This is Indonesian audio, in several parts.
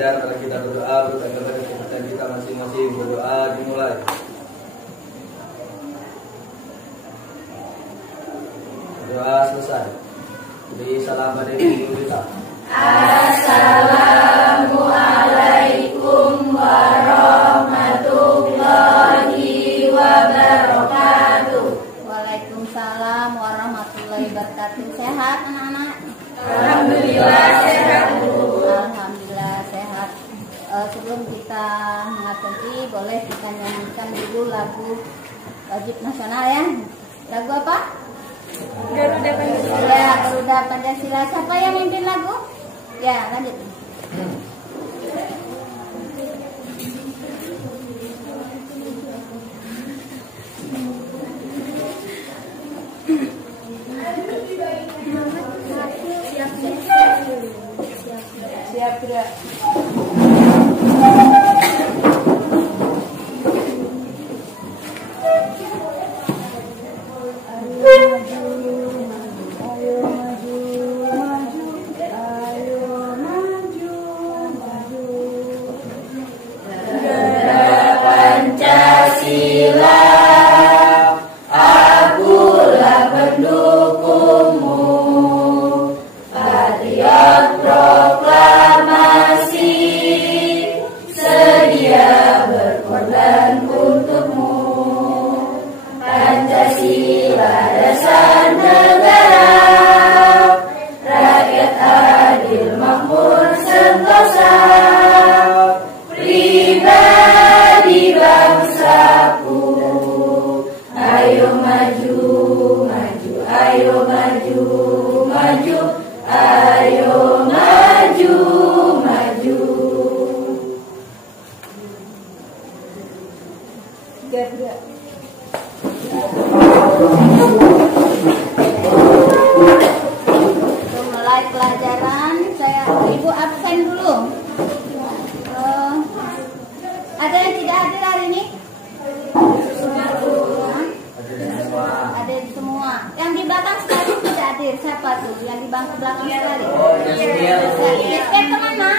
dan antara kita berdoa kepada kesehatan kita masing-masing. Berdoa dimulai. Doa selesai. Beri salam pada ibu kita. Assalamualaikum warahmatullahi wabarakatuh. Waalaikumsalam warahmatullahi wabarakatuh. Sehat anak-anak? Alhamdulillah sehat, Bu. Alhamdulillah sehat. Sebelum kita mengakhiri, boleh kita nyanyikan dulu lagu wajib nasional ya. Lagu apa? Garuda Pancasila. Ya, Garuda Pancasila. Siapa yang mimpin lagu? Ya, lanjut. Siap, tidak? Pancasila, akulah pendukungmu, patriot proklamasi, sedia berkorban untukmu. Pancasila dasar negara, rakyat adil makmur sentosa, pribadi bangsaku. Ayo maju, maju, ayo maju, maju, ayo maju, maju. Garuda. Untuk mulai pelajaran, Ibu absen dulu. Ada yang tidak hadir hari ini? Ada semua. Yang di belakang sekali tidak hadir. Siapa tuh? Yang di bangku belakang sekali? Oh, Isket kemana?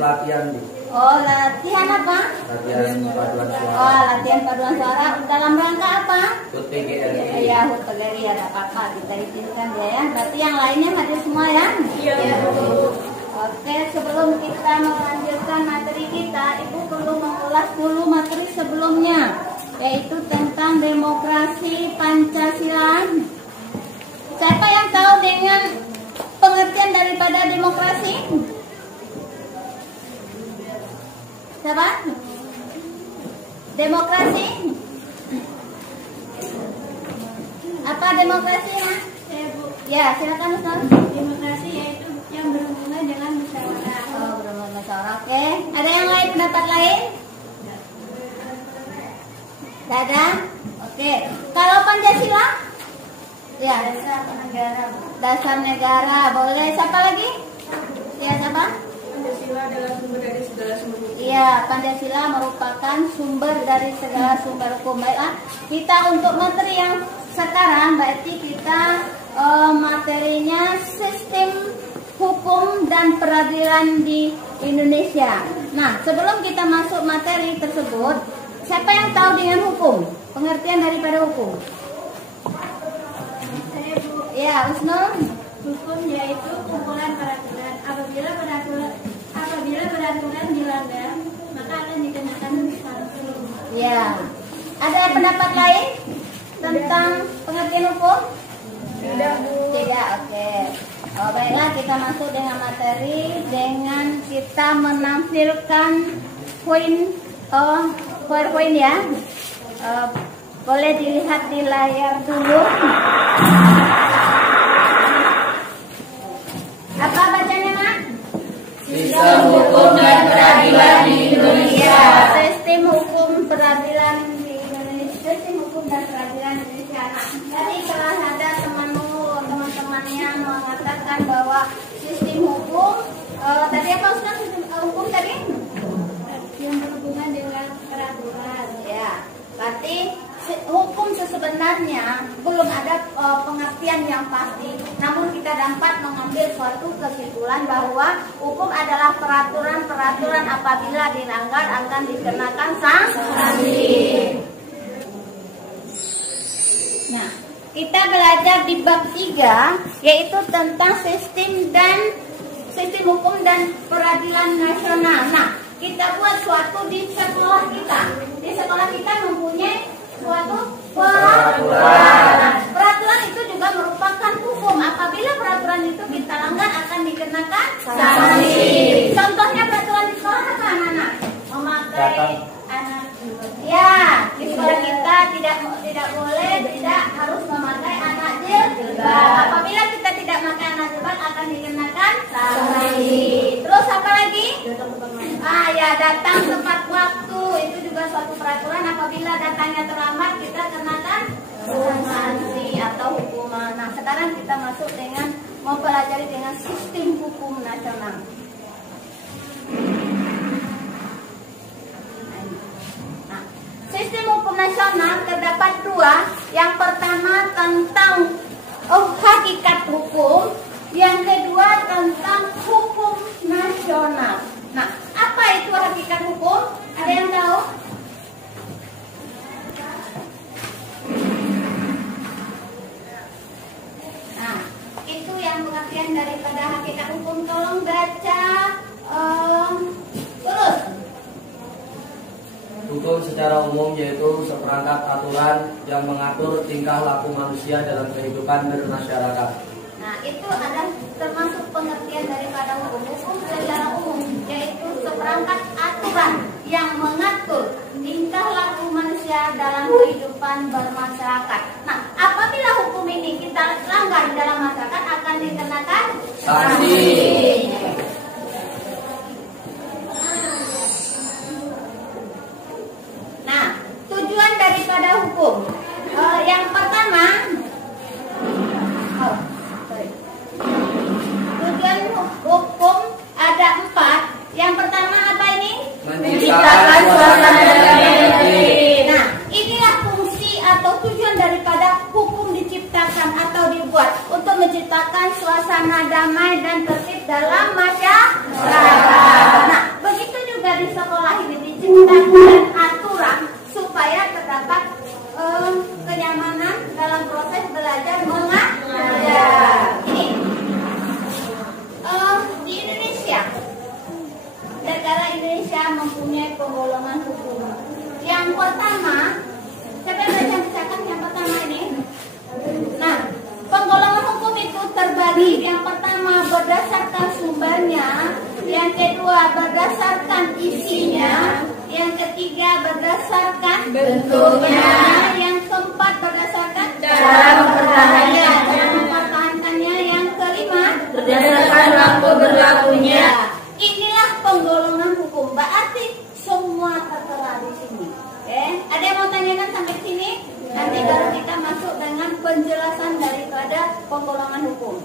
Latihan nih. Oh, latihan apa? Latihan paduan suara. Oh, latihan paduan suara. Dalam rangka apa? HUT PGRI. Iya, HUT PGRI ada apa-apa. Kita izinkan dia ya. Berarti yang lainnya hadir semua ya? Iya. Oke, sebelum kita melanjutkan materi kita, Ibu perlu mengulas dulu materi sebelumnya, yaitu tentang demokrasi Pancasila. Siapa yang tahu dengan pengertian daripada demokrasi? Siapa? Demokrasi? Apa demokrasi, Mas? Ya, silakan Ustaz. Demokrasi yaitu yang berhubungan dengan musyawarah. Oh, berhubungan musyawarah. Oke. Ada yang lain, pendapat lain? Tidak ada? Oke. Kalau Pancasila? Ya. Dasar negara. Dasar negara. Boleh. Siapa lagi? Ya, siapa? Pancasila adalah sumber dari segala sumber hukum. Iya, Pancasila merupakan sumber dari segala sumber hukum. Baiklah, kita untuk materi yang sekarang berarti kita materinya sistem hukum dan peradilan di Indonesia. Nah, sebelum kita masuk materi tersebut, siapa yang tahu dengan hukum? Pengertian daripada hukum? Saya, Bu. Ya, Usnul. Hukum yaitu kumpulan peraturan. Apabila peraturan dilanggar, maka akan dikenakan sanksi. Ya. Ada pendapat lain tentang pengertian hukum? Tidak, Bu. Tidak, oke. Oh, baiklah, kita masuk dengan materi dengan kita menampilkan PowerPoint ya. Boleh dilihat di layar dulu. Apa bacanya, Mak? Sistem hukum dan peradilan di Indonesia. Sistem hukum peradilan di Indonesia. Sistem hukum dan peradilan di Indonesia. Nah, tadi telah ada teman-temannya mengatakan bahwa sistem hukum tadi apa Ustaz? Sistem hukum tadi Yang berhubungan dengan peraturan. ya. Berarti hukum sebenarnya belum ada pengertian yang pasti. Namun kita kita dapat mengambil suatu kesimpulan bahwa hukum adalah peraturan-peraturan apabila dilanggar akan dikenakan sanksi. Nah, kita belajar di bab 3 yaitu tentang sistem hukum dan peradilan nasional. Nah, kita buat suatu di sekolah kita. Di sekolah kita mempunyai suatu peraturan. Peraturan itu juga merupakan hukum. Apabila peraturan itu kita langgar akan dikenakan sanksi. Contohnya peraturan di sekolah apa, anak-anak? Memakai anak. Ya, di sekolah kita tidak boleh, tidak harus memakai anak jilbab. Apabila kita tidak memakai anak jilbab akan dikenakan sanksi. Terus apa lagi? Ya, datang tepat waktu itu juga suatu peraturan. Apabila datangnya terlambat kita kenakan sanksi atau hukuman. Nah, sekarang kita masuk dengan mempelajari dengan sistem hukum nasional. Nah, sistem hukum nasional terdapat dua. Yang pertama tentang hakikat hukum, yang kedua tentang hukum nasional. Nah, apa itu hakikat hukum? Ada yang tahu? Nah, itu yang pengertian daripada hakikat hukum. Tolong baca terus. Hukum secara umum yaitu seperangkat aturan yang mengatur tingkah laku manusia dalam kehidupan bermasyarakat. Nah, itu ada termasuk pengertian daripada hukum. Hukum secara umum yaitu seperangkat aturan yang mengatur tingkah laku manusia dalam kehidupan bermasyarakat. Nah, apabila hukum ini kita langgar dalam masyarakat akan dikenakan sanksi. Nah, tujuan daripada hukum yang pertama, tujuan hukum ada 4. Yang pertama apa ini? Menciptakan suasana damai. Nah, inilah fungsi atau tujuan daripada hukum diciptakan atau dibuat untuk menciptakan suasana damai dan tertib dalam masyarakat. Nah, begitu juga di sekolah ini diciptakan aturan supaya terdapat kenyamanan dalam proses belajar mengajar. Ini di Indonesia, negara Indonesia mempunyai penggolongan hukum. Yang pertama, siapa yang bacakan yang pertama ini? Nah, penggolongan hukum itu terbagi. Yang pertama berdasarkan sumbernya, yang kedua berdasarkan isinya, yang ketiga berdasarkan bentuknya, yang keempat berdasarkan cara mempertahankannya, yang kelima Berdasarkan waktu berlakunya. Inilah penggolongan hukum. Berarti semua tertera di sini. Oke, ada yang mau tanyakan sampai sini? Nanti baru kita masuk dengan penjelasan daripada penggolongan hukum.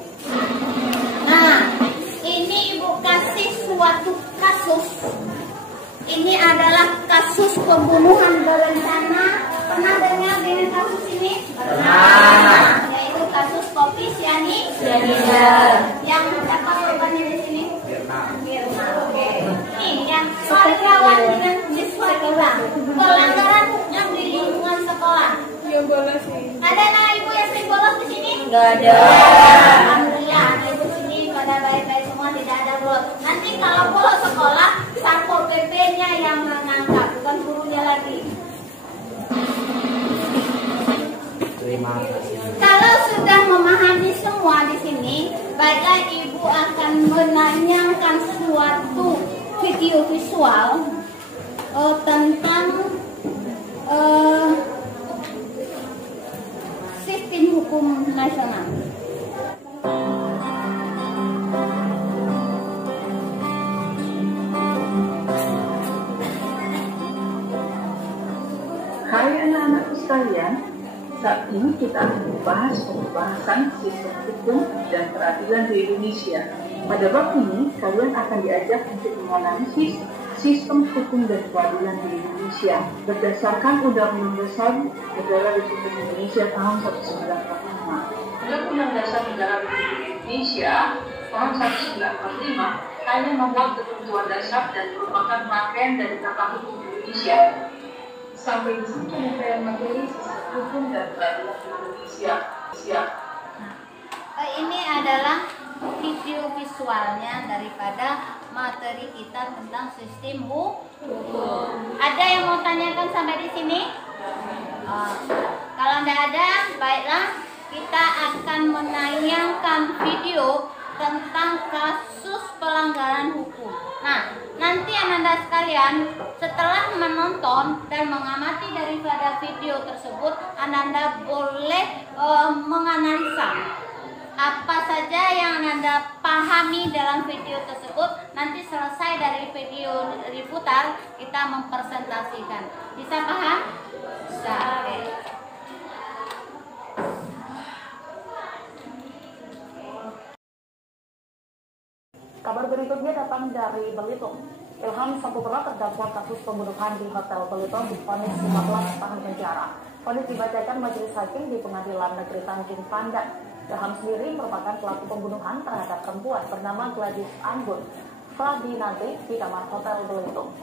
Nah, ini Ibu kasih suatu kasus. Ini adalah kasus pembunuhan berencana. Pernah dengar dengan kasus ini? Pernah. Yaitu kasus Kopi Cyanida. Yang siapa korbannya di sini? Mirna. Oke. Ini yang karyawan dengan siswa kita. Pelanggaran HAM di lingkungan sekolah. Ada anak ibu yang sering bolos di sini? Enggak ada. Alhamdulillah, anak ibu sini pada baik-baik semua, tidak ada bolos. Nanti kalau bolos sekolah, Satpol PP-nya yang mengangkat, bukan gurunya lagi. Terima kasih. Kalau sudah memahami semua di sini, baiklah ibu akan menanyakan suatu video visual tentang sistem hukum nasional. Hai anak-anakku sekalian, saat ini kita akan membahas pembahasan sistem hukum dan peradilan di Indonesia. Pada bab ini, kalian akan diajak untuk menganalisis sistem hukum dan peradilan di Indonesia berdasarkan Undang-Undang Dasar Negara Republik Indonesia tahun 1945. Undang-Undang Dasar Negara Republik Indonesia tahun 1945 hanya membuat ketentuan dasar dan merupakan pakaian dari tata hukum Indonesia. Sampai di situ rangkaian materi sistem hukum dan peradilan Indonesia. Ini adalah video visualnya daripada materi kita tentang sistem hukum. Ada yang mau tanyakan sampai di sini? Kalau tidak ada, baiklah, kita akan menayangkan video tentang kasus pelanggaran hukum. Nah, nanti Ananda sekalian setelah menonton dan mengamati daripada video tersebut, Ananda boleh menganalisa apa saja yang Anda pahami dalam video tersebut. Nanti selesai dari video diputar, kita mempresentasikan. Bisa paham? Bisa. Oke. Kabar berikutnya datang dari Belitung. Ilham Saputra terdakwa kasus pembunuhan di Hotel Belitung divonis 15 tahun penjara. Vonis dibacakan majelis hakim di Pengadilan Negeri Tanjung Pandan. Ilham sendiri merupakan pelaku pembunuhan terhadap perempuan bernama Gladys Anggun setelah dinanti di kamar Hotel Belitung.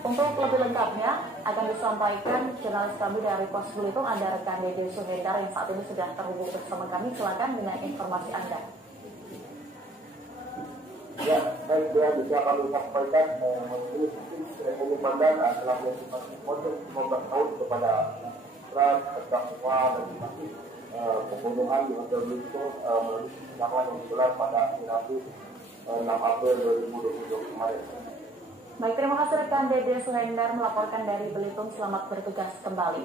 Untuk lebih lengkapnya akan disampaikan jurnalis kami dari Pos Belitung, Anda rekan Dede Suhendar yang saat ini sudah terhubung bersama kami. Silakan dengan informasi Anda. Ya, baik, bisa kami sampaikan mengenai Republik Pandan adalah melakukan fonis 15 tahun kepada terdakwa dan saksi pembunuhan di Hotel Belitung melalui persidangan yang digelar pada Rabu 6 April 2020 kemarin. Baik, terima kasih rekan Dede Suhendar melaporkan dari Belitung. Selamat bertugas kembali.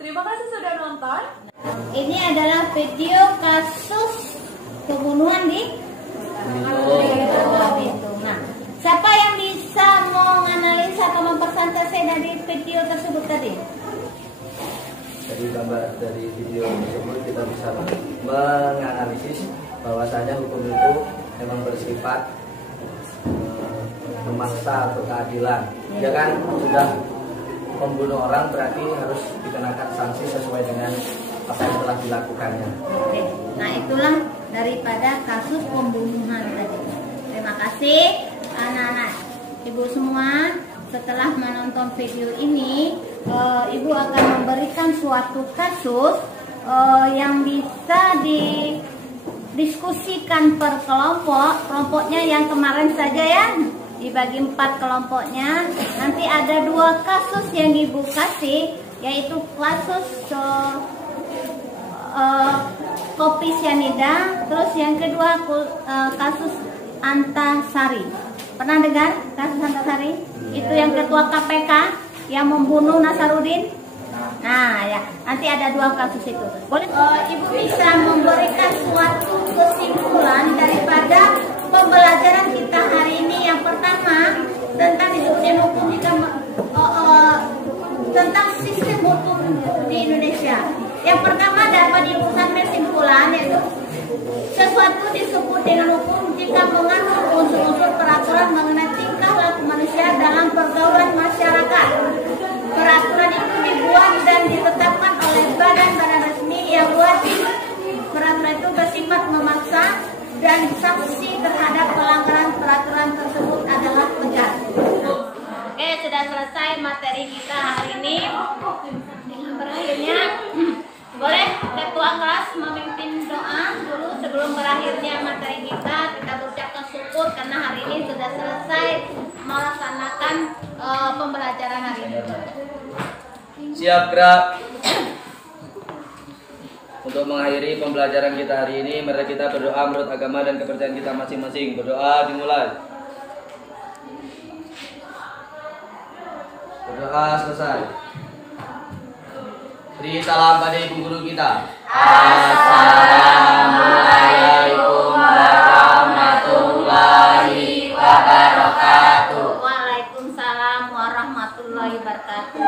Terima kasih sudah nonton. Ini adalah video kasus pembunuhan di Belitung. Nah, siapa yang bisa menganalisa atau mempresentasi dari video tersebut tadi? Dari gambar dari video tersebut kita bisa menganalisis bahwasanya hukum itu memang bersifat memaksa untuk keadilan. Ya kan, sudah membunuh orang berarti harus dikenakan sanksi sesuai dengan apa yang telah dilakukannya. Oke. Nah, itulah daripada kasus pembunuhan tadi. Terima kasih anak-anak ibu semua. Setelah menonton video ini, ibu akan memberikan suatu kasus yang bisa didiskusikan per kelompok. Kelompoknya yang kemarin saja ya, dibagi 4 kelompoknya. Nanti ada 2 kasus yang ibu kasih, yaitu kasus kopi sianida, terus yang kedua kasus Antasari. Pernah dengar kasus Antasari? Itu yang ketua KPK yang membunuh Nasarudin. Nah ya, nanti ada 2 kasus itu. Boleh ibu bisa memberikan suatu kesimpulan daripada pembelajaran kita hari ini. Yang pertama tentang disiplin hukum tentang sistem hukum di Indonesia. Yang pertama dapat ibu sampai kesimpulan, yaitu sesuatu disebut dengan hukum jika mengandung unsur-unsur peraturan mengenai tingkah laku manusia dalam pergaulan masyarakat. Peraturan itu dibuat dan ditetapkan oleh badan-badan resmi yang wajib. Peraturan itu bersifat memaksa dan sanksi terhadap pelanggaran peraturan tersebut adalah tegas. Oke, sudah selesai materi kita hari ini. Dengan berakhirnya, boleh ketua kelas memimpin doa dulu sebelum berakhirnya materi kita. Kita berucapkan syukur karena hari ini sudah selesai melaksanakan pembelajaran hari ini. Siap gerak. Untuk mengakhiri pembelajaran kita hari ini, mari kita berdoa menurut agama dan kepercayaan kita masing-masing. Berdoa dimulai. Berdoa selesai. Beri salam pada ibu guru kita. Assalamualaikum warahmatullahi wabarakatuh. Waalaikumsalam warahmatullahi wabarakatuh.